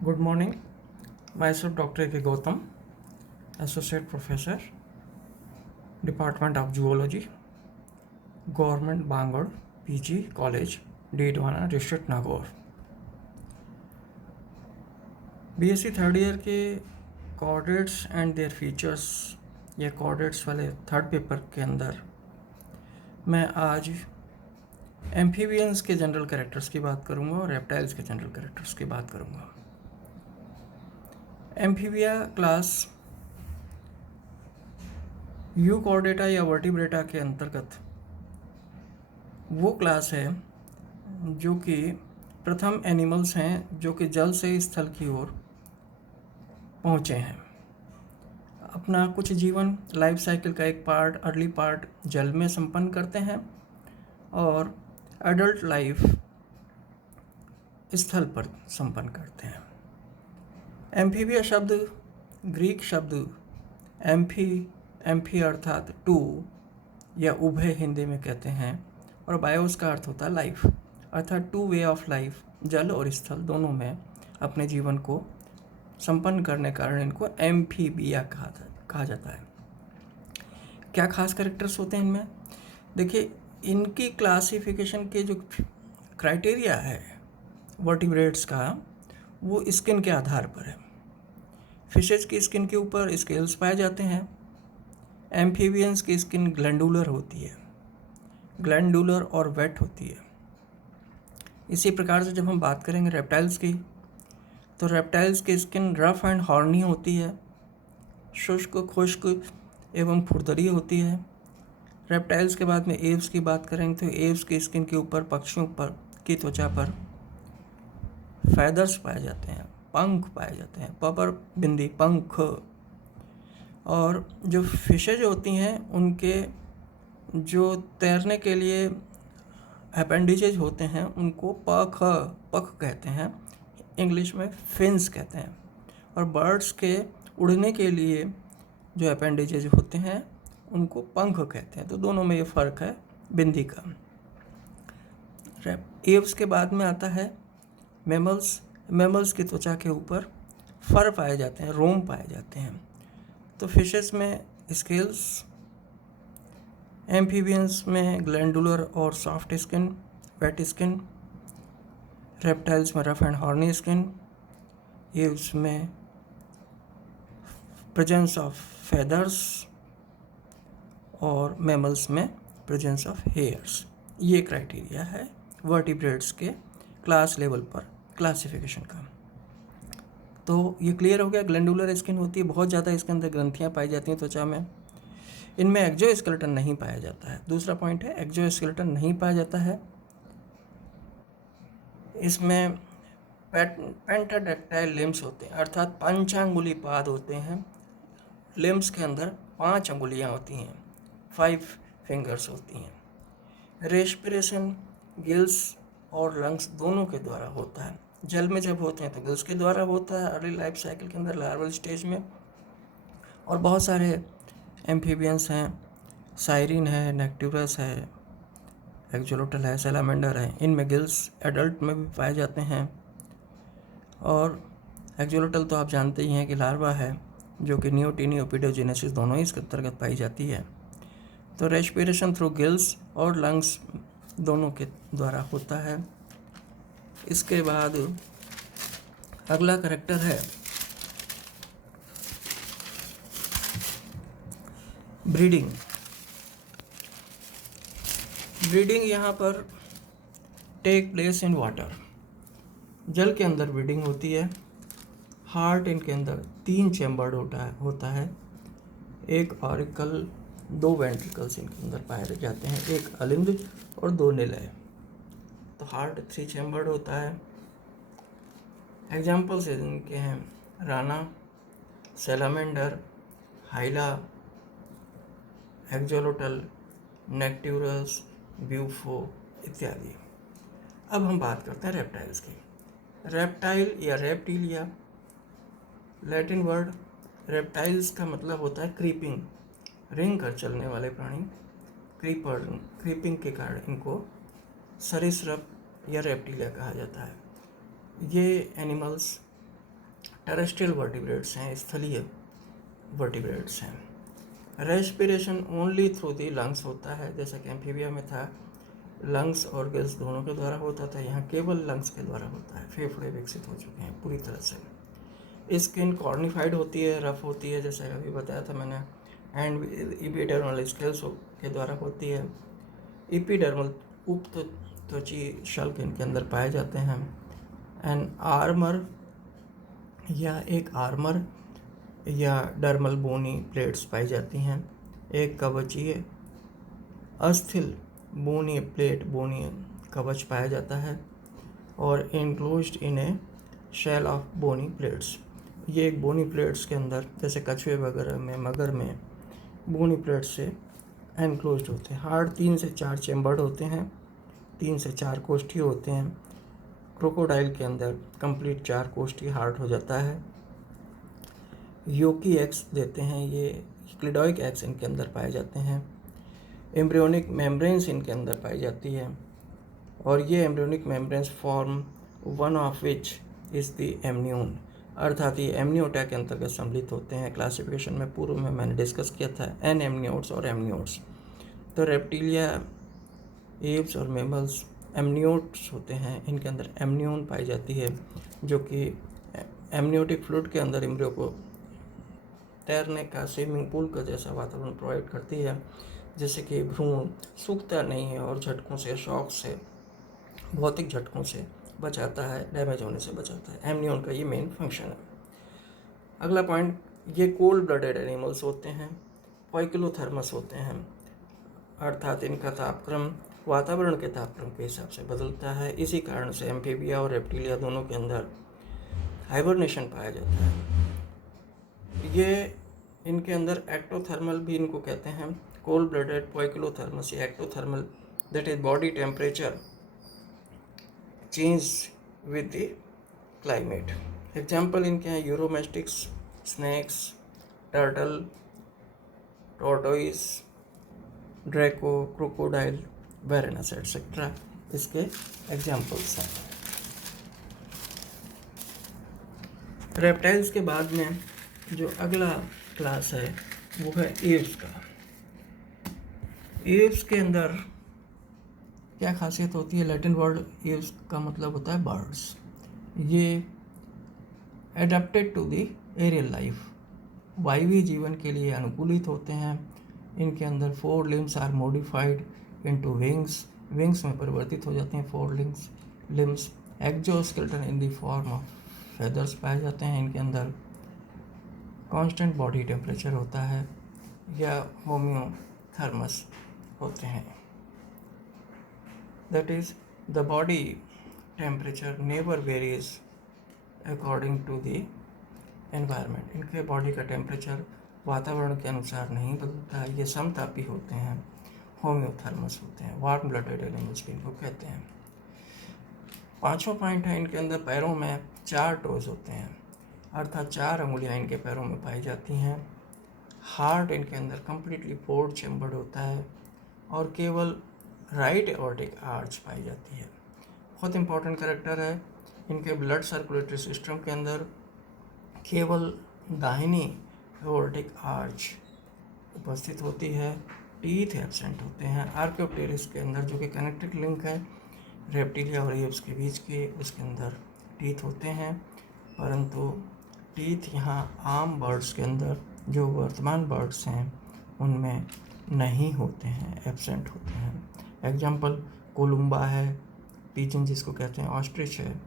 Good morning. Myself Dr. A.K. Gautam, Associate Professor, Department of Zoology, Government Bangalore, PG College, Didwana, District Nagaur. BSc third year के coordinates and their features या coordinates वाले third paper के अंदर मैं आज amphibians के general characters की बात करूंगा और रेप्टाइल्स के जनरल कैरेक्टर्स की बात करूंगा। एम्फीबिया क्लास यूकॉर्डेटा या वर्टिब्रेटा के अंतर्गत वो क्लास है जो कि प्रथम एनिमल्स हैं जो कि जल से स्थल की ओर पहुँचे हैं। अपना कुछ जीवन लाइफ साइकिल का एक पार्ट अर्ली पार्ट जल में संपन्न करते हैं और एडल्ट लाइफ स्थल पर संपन्न करते हैं। एम्फीबिया शब्द ग्रीक शब्द एम्फी अर्थात टू या उभय हिंदी में कहते हैं और बायोस का अर्थ होता है लाइफ, अर्थात टू वे ऑफ लाइफ, जल और स्थल दोनों में अपने जीवन को संपन्न करने कारण इनको एम्फीबिया कहा जाता है। क्या खास कैरेक्टर्स होते हैं इनमें? देखिए, इनकी क्लासिफिकेशन के जो क्राइटेरिया है वर्टिब्रेट्स का वो स्किन के आधार पर है। फिशेज की स्किन के ऊपर स्केल्स पाए जाते हैं। एम्फीबियंस की स्किन ग्लैंडुलर होती है, ग्लैंडुलर और वेट होती है। इसी प्रकार से जब हम बात करेंगे रेप्टाइल्स की, तो रेप्टाइल्स की स्किन रफ एंड हॉर्नी होती है, शुष्क खुश्क एवं खुरदरी होती है। रेप्टाइल्स के बाद में एव्स की बात करेंगे तो एव्स की स्किन के ऊपर पक्षियों पर की त्वचा पर फैदर्स पाए जाते हैं, पंख पाए जाते हैं, पपर बिंदी पंख। और जो फिशेज होती हैं उनके जो तैरने के लिए अपेंडिजेज होते हैं उनको पख कहते हैं, इंग्लिश में फिन्स कहते हैं। और बर्ड्स के उड़ने के लिए जो अपेंडिजेज होते हैं उनको पंख कहते हैं। तो दोनों में ये फ़र्क है बिंदी का। एव्स के बाद में आता है मैमल्स की त्वचा के ऊपर फर पाए जाते हैं, रोम पाए जाते हैं। तो फिशेस में स्केल्स, एम्फीबियंस में ग्लैंडुलर और soft skin, wet skin, reptiles में rough and horny skin, aves में प्रेजेंस ऑफ फेदर्स और मैमल्स में प्रेजेंस ऑफ हेयर्स। ये क्राइटेरिया है वर्टिब्रेट्स के क्लास लेवल पर क्लासिफिकेशन का। तो ये क्लियर हो गया। ग्लैंडुलर स्किन होती है, बहुत ज़्यादा इसके अंदर ग्रंथियाँ पाई जाती हैं त्वचा में। इनमें एक्जोस्केलेटन नहीं पाया जाता है। दूसरा पॉइंट है एक्जोस्केलेटन नहीं पाया जाता है। इसमें पेंटाडेक्टाइल लिम्स होते हैं, अर्थात पंचांगुली पाद होते हैं। लिम्स के अंदर 5 अंगुलियाँ होती हैं, 5 फिंगर्स होती हैं। रेस्पिरेशन गिल्स और लंग्स दोनों के द्वारा होता है। जल में जब होते हैं तो गिल्स के द्वारा होता है अर्ली लाइफ साइकिल के अंदर, लार्वल स्टेज में। और बहुत सारे एम्फीबियंस हैं, साइरिन है, नेक्टिवस है, एक्जोलोटल है, सैलामेंडर है। इनमें गिल्स एडल्ट में भी पाए जाते हैं। और एक्जोलोटल तो आप जानते ही हैं कि लार्वा है जो कि नियोटीनी ओपिडोजेनेसिस दोनों ही इसके अंतर्गत पाई जाती है। तो रेस्पिरेशन थ्रू गिल्स और लंग्स दोनों के द्वारा होता है। इसके बाद अगला कैरेक्टर है ब्रीडिंग। ब्रीडिंग यहाँ पर टेक प्लेस इन वाटर, जल के अंदर ब्रीडिंग होती है। हार्ट इनके अंदर 3 चैम्बर्ड होता है, एक ऑरिकल, 2 वेंट्रिकल्स इनके अंदर पाए जाते हैं, एक अलिंद और 2 निलय। तो हार्ट 3 चैम्बर्ड होता है। एग्जाम्पल्स इनके हैं राना, सैलामेंडर, हाइला, एक्जोलोटल, नेक्टिवरस, ब्यूफो इत्यादि। अब हम बात करते हैं रेप्टाइल्स की। रेप्टाइल या रेप्टिलिया, लैटिन वर्ड। रेप्टाइल्स का मतलब होता है क्रीपिंग, रेंग कर चलने वाले प्राणी। क्रीपिंग के कारण इनको सरीसृप या रेप्टिलिया कहा जाता है। ये एनिमल्स टेरेस्ट्रियल वर्टिब्रेट्स हैं, स्थलीय वर्टिब्रेट्स हैं। Respiration only through the lungs होता है, जैसा कि एम्फीबिया में था लंग्स और गिल्स दोनों के द्वारा होता था, यहाँ केवल लंग्स के द्वारा होता है। फेफड़े विकसित हो चुके हैं पूरी तरह से। स्किन कॉर्निफाइड होती है, रफ होती है, जैसे अभी बताया था मैंने, एंड एपिडर्मल स्केल्स के द्वारा होती है। एपिडर्मल उप त्वची शल्क इनके अंदर पाए जाते हैं। एंड आर्मर या एक आर्मर या डर्मल बोनी प्लेट्स पाई जाती हैं। एक कवचीय अस्थिल बोनी प्लेट, बोनी कवच पाया जाता है, और enclosed in a shell of bony plates. ये एक बोनी प्लेट्स के अंदर, जैसे कछुए वगैरह में, मगर में बोनी प्लेट्स से एनक्लोज्ड होते हैं। हार्ट 3 से 4 चेम्बर्ड होते हैं, 3 से 4 कोष्ठीय होते हैं। क्रोकोडाइल के अंदर कंप्लीट 4 कोष्ठीय हार्ट हो जाता है। योकी एग्स देते हैं, ये क्लिडॉइक एग्स इनके अंदर पाए जाते हैं। एम्ब्रियोनिक मेम्ब्रेन्स इनके अंदर पाई जाती है, और ये embryonic membranes form one of which is the amnion, अर्थात ये एमनियोटा के अंतर्गत सम्मिलित होते हैं। क्लासिफिकेशन में पूर्व में मैंने डिस्कस किया था एन एमनियोट्स और एमनियोट्स। तो रेप्टिलिया, एव्स और मेमल्स एमनियोट्स होते हैं, इनके अंदर एमनियोन पाई जाती है, जो कि एमनियोटिक फ्लूइड के अंदर एम्ब्रियो को तैरने का, स्विमिंग पूल का जैसा वातावरण प्रोवाइड करती है, जैसे कि भ्रूण सूखता नहीं है और झटकों से, शॉक से, भौतिक झटकों से बचाता है, डैमेज होने से बचाता है। एमनियोन का ये मेन फंक्शन है। अगला पॉइंट, ये कोल्ड ब्लडेड एनिमल्स होते हैं, पोइकिलोथर्मस होते हैं, अर्थात इनका तापक्रम वातावरण के तापक्रम के हिसाब से बदलता है। इसी कारण से एम्फीबिया और रेप्टिलिया दोनों के अंदर हाइबरनेशन पाया जाता है। ये इनके अंदर एक्टोथर्मल भी इनको कहते हैं। कोल्ड ब्लडेड पोइकिलोथर्मस या ectothermal, that is body temperature change with the climate. Example इनके हैं uromastix, snakes, turtle, tortoise, draco, crocodile, varanus etcetera इसके एग्जाम्पल्स हैं। रेप्टाइल्स के बाद में जो अगला क्लास है वो है एव्स का। एव्स के अंदर क्या खासियत होती है? लैटिन वर्ड एव्स का मतलब होता है बर्ड्स। ये adapted to the aerial life, वायवीय जीवन के लिए अनुकूलित होते हैं। इनके अंदर 4 limbs are modified into wings, wings में परिवर्तित हो जाते हैं 4 limbs. Exoskeleton in the form of feathers पाए जाते हैं। इनके अंदर कांस्टेंट बॉडी टेम्परेचर होता है या होम्योथर्मस होते हैं, that is the body temperature never varies according to the environment. इनके बॉडी का टेम्परेचर वातावरण के अनुसार नहीं बदलता है, ये समतापी होते हैं, होम्योथर्मस होते हैं, वार्म ब्लडेड एनिमल्स भी इनको कहते हैं। 5वां पॉइंट है, इनके अंदर पैरों में 4 टोज होते हैं, अर्थात 4 अंगुलियां इनके पैरों में पाई जाती हैं। हार्ट इनके अंदर कम्प्लीटली 4 चेम्बर्ड होता है, और केवल राइट एओर्टिक आर्च पाई जाती है। बहुत इंपॉर्टेंट कैरेक्टर है, इनके ब्लड सर्कुलेटरी सिस्टम के अंदर केवल दाहिनी एओर्टिक आर्च उपस्थित होती है, टीथ एब्सेंट होते हैं। आर्कियोप्टेरिस के अंदर, जो कि कनेक्टेड लिंक है रेप्टिलिया और एव्स के बीच के, उसके अंदर टीथ होते हैं, परंतु टीथ यहाँ आम बर्ड्स के अंदर, जो वर्तमान बर्ड्स हैं उनमें नहीं होते हैं, एब्सेंट होते हैं। एग्जाम्पल कोलुम्बा है, पिजन जिसको कहते हैं, ऑस्ट्रिच है,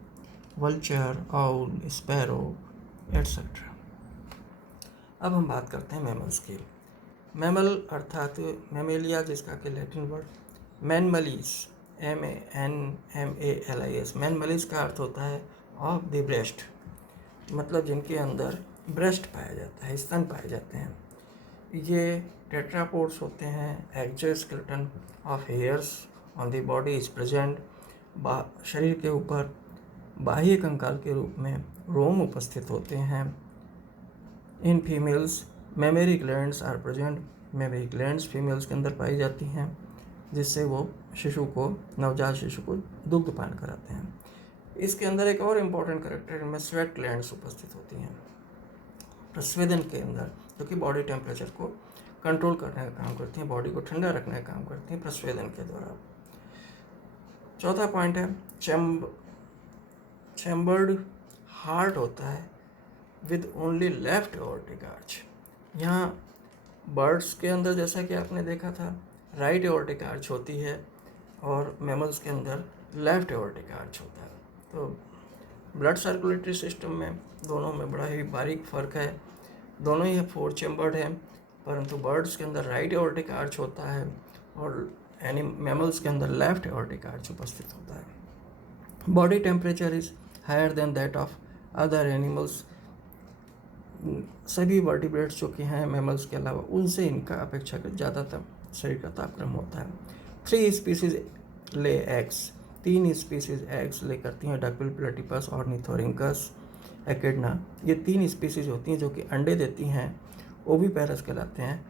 वल्चर, आउल, स्पैरो एटसेट्रा। अब हम बात करते हैं मैमल्स की। मैमल अर्थात मैमेलिया, जिसका कि लैटिन वर्ड मैनमलीस, MANMALIS, मैनमलीस का अर्थ होता है ऑफ द ब्रेस्ट, मतलब जिनके अंदर ब्रेस्ट पाया जाता है, स्तन पाए जाते हैं। ये टेट्रापोड्स होते हैं। Exoskeleton of hairs on the body is present, शरीर के ऊपर बाह्य कंकाल के रूप में रोम उपस्थित होते हैं। In females mammary glands are present, mammary glands females के अंदर पाई जाती हैं, जिससे वो शिशु को, नवजात शिशु को दुग्धपान कराते हैं। इसके अंदर एक और इम्पॉर्टेंट करेक्टर इनमें स्वेट ग्लैंड्स उपस्थित होती हैं प्रस्वेदन के अंदर, जो कि बॉडी टेम्परेचर को कंट्रोल करने का काम करती हैं, बॉडी को ठंडा रखने का काम करती हैं प्रस्वेदन के द्वारा। चौथा पॉइंट है चैम्बर्ड हार्ट होता है with only left aortic arch. यहाँ बर्ड्स के अंदर जैसा कि आपने देखा था राइट एओर्टिक आर्च होती है और मैमल्स के अंदर लेफ्ट एओर्टिक आर्च होता है। तो ब्लड सर्कुलेटरी सिस्टम में दोनों में बड़ा ही बारीक फ़र्क है, दोनों ही 4 चैम्बर्ड हैं, परंतु बर्ड्स के अंदर राइट एओर्टिक आर्च होता है और मैमल्स के अंदर लेफ्ट एओर्टिक आर्च उपस्थित होता है। Body temperature is higher than that of other animals. सभी वर्टिब्रेट्स जो कि हैं मैमल्स के अलावा उनसे इनका अपेक्षाकृत ज़्यादातर शरीर का तापक्रम होता है। 3 species lay eggs, 3 species eggs ले करती हैं, डकबिल प्लेटिपस, ऑर्निथोरिंकस, एकेडना। ये 3 स्पीसीज होती हैं जो कि अंडे देती हैं, ओविपेरस कहलाते हैं,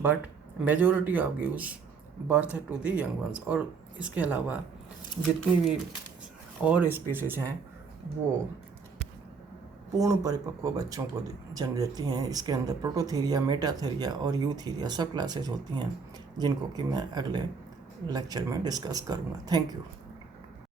but majority of gives birth to the young ones. और इसके अलावा जितनी भी और स्पीसीज हैं वो पूर्ण परिपक्व बच्चों को जन्म देती हैं। इसके अंदर प्रोटोथीरिया, मेटाथीरिया और यूथीरिया सब क्लासेज होती हैं, जिनको कि मैं अगले लेक्चर में डिस्कस करूँगा। Thank you.